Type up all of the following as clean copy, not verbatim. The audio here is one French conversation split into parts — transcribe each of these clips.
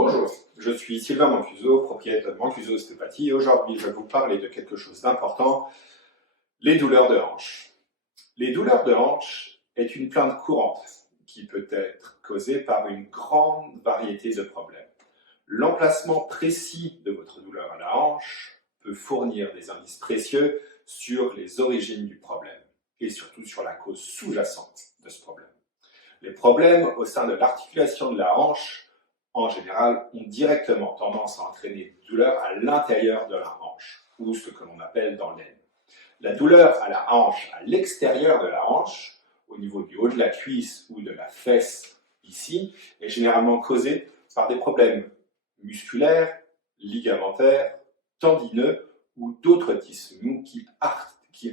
Bonjour, je suis Sylvain Mancuso, propriétaire de Mancuso Ostéopathie. Aujourd'hui, je vais vous parler de quelque chose d'important, les douleurs de hanche. Les douleurs de hanche est une plainte courante qui peut être causée par une grande variété de problèmes. L'emplacement précis de votre douleur à la hanche peut fournir des indices précieux sur les origines du problème et surtout sur la cause sous-jacente de ce problème. Les problèmes au sein de l'articulation de la hanche en général, ont directement tendance à entraîner des douleurs à l'intérieur de la hanche, ou ce que l'on appelle dans l'aine. La douleur à la hanche, à l'extérieur de la hanche, au niveau du haut de la cuisse ou de la fesse, ici, est généralement causée par des problèmes musculaires, ligamentaires, tendineux ou d'autres tissus mous qui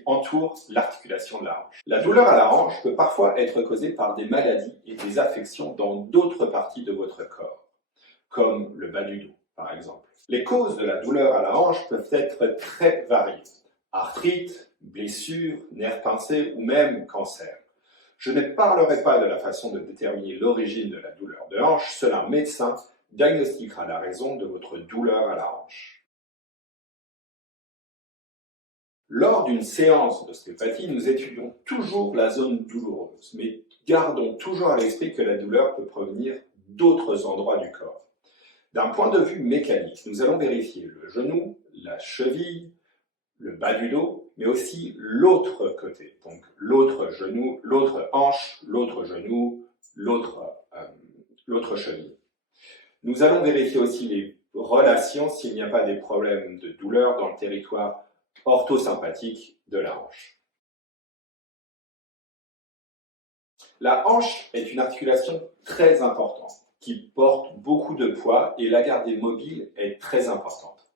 entourent l'articulation de la hanche. La douleur à la hanche peut parfois être causée par des maladies et des affections dans d'autres parties de votre corps, comme le bas du dos, par exemple. Les causes de la douleur à la hanche peuvent être très variées. Arthrite, blessure, nerfs pincés ou même cancer. Je ne parlerai pas de la façon de déterminer l'origine de la douleur de hanche, seul un médecin diagnostiquera la raison de votre douleur à la hanche. Lors d'une séance d'ostéopathie, nous étudions toujours la zone douloureuse, mais gardons toujours à l'esprit que la douleur peut provenir d'autres endroits du corps. D'un point de vue mécanique, nous allons vérifier le genou, la cheville, le bas du dos, mais aussi l'autre côté. Donc l'autre genou, l'autre hanche, l'autre genou, l'autre cheville. Nous allons vérifier aussi les relations s'il n'y a pas des problèmes de douleur dans le territoire orthosympathique de la hanche. La hanche est une articulation très importante qui porte beaucoup de poids et la garder mobile est très importante.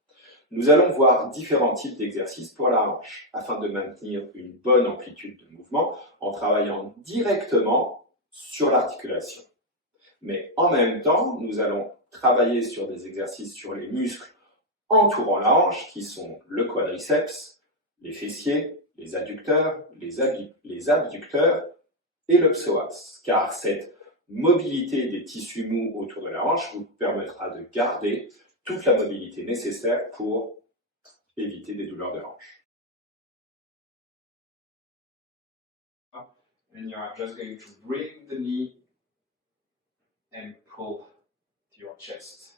Nous allons voir différents types d'exercices pour la hanche afin de maintenir une bonne amplitude de mouvement en travaillant directement sur l'articulation. Mais en même temps, nous allons travailler sur des exercices sur les muscles entourant la hanche qui sont le quadriceps, les fessiers, les adducteurs, les abducteurs et le psoas, car cette mobilité des tissus mous autour de la hanche vous permettra de garder toute la mobilité nécessaire pour éviter des douleurs de hanche. And you are just going to bring the knee and pull to your chest.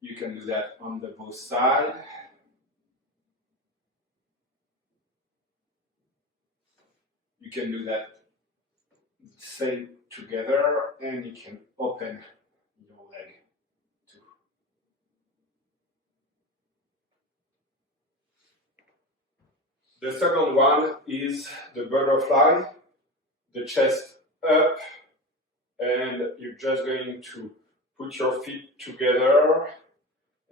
You can do that on the both sides. You can do that same together, and you can open your leg too. The second one is the butterfly, the chest up, and you're just going to put your feet together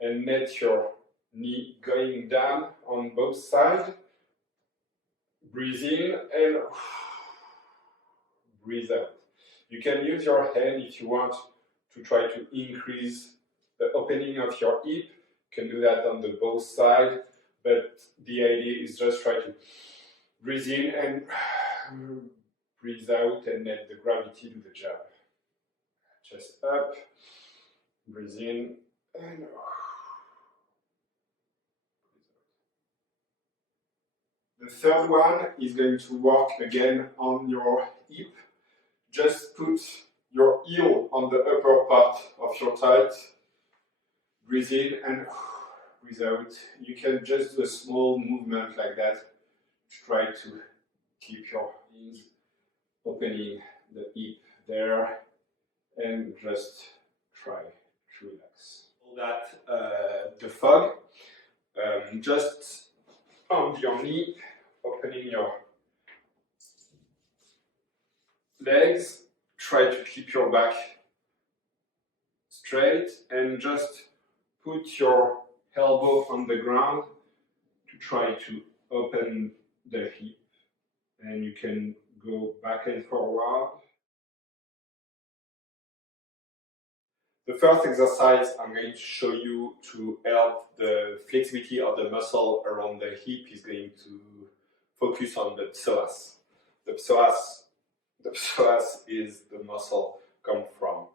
and let your knee going down on both sides. Breathe in and breathe out. You can use your hand if you want to try to increase the opening of your hip. You can do that on the both sides, but the idea is just try to breathe in and breathe out and let the gravity do the job. Chest up, breathe in and the third one is going to work again on your hip. Just put your heel on the upper part of your thigh. Breathe in and breathe out. You can just do a small movement like that to try to keep your knees opening the hip there and just try to relax. All that the fog, just on your knee, opening your legs, try to keep your back straight and just put your elbow on the ground to try to open the hip, and you can go back and forward. The first exercise I'm going to show you to help the flexibility of the muscle around the hip is going to focus on the psoas. The psoas is the muscle come from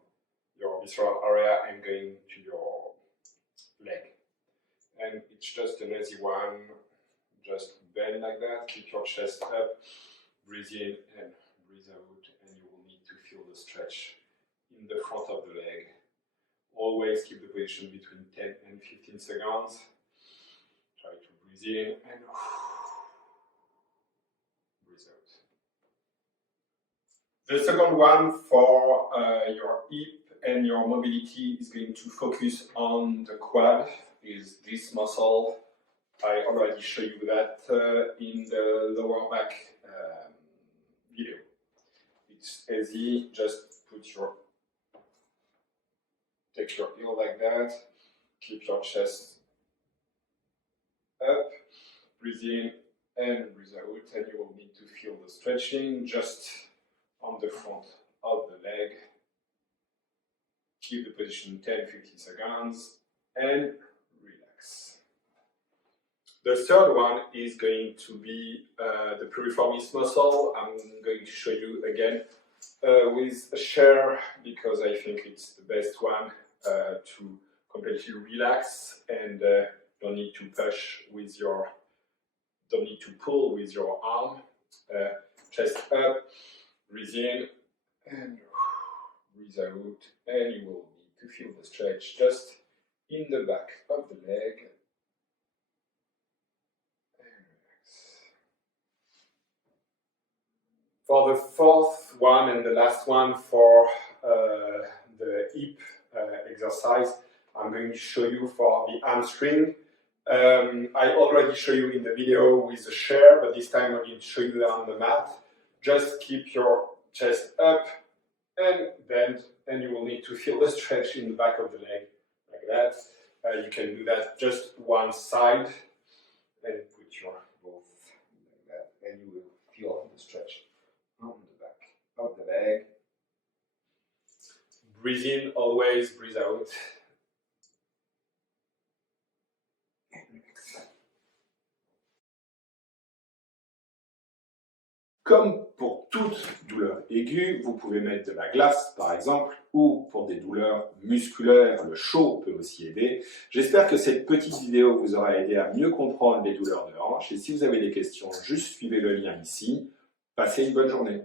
your visceral area and going to your leg. And it's just an easy one. Just bend like that, keep your chest up, breathe in and breathe out, and you will need to feel the stretch in the front of the leg. Always keep the position between 10 and 15 seconds. Try to breathe in and breathe out. The second one for your hip and your mobility is going to focus on the quad, is this muscle. I already showed you that in the lower back video. It's easy, just take your heel like that, keep your chest up, breathe in and breathe out, and you will need to feel the stretching just on the front of the leg. Keep the position 10-15 seconds and relax. The third one is going to be the piriformis muscle. I'm going to show you again with a share because I think it's the best one to completely relax and don't need to push with your, don't need to pull with your arm. Chest up, breathe in and breathe out, and you will need to feel the stretch just in the back of the leg. For the fourth one and the last one for the hip exercise, I'm going to show you for the hamstring. I already showed you in the video with the share, but this time I'm going to show you on the mat. Just keep your chest up and bend, and you will need to feel the stretch in the back of the leg, like that. You can do that just one side, and put your both like that, and you will feel the stretch on the back of the leg. Breathe in, always breathe out. Comme pour toute douleur aiguë, vous pouvez mettre de la glace par exemple, ou pour des douleurs musculaires, le chaud peut aussi aider. J'espère que cette petite vidéo vous aura aidé à mieux comprendre les douleurs de hanche, et si vous avez des questions, juste suivez le lien ici. Passez une bonne journée.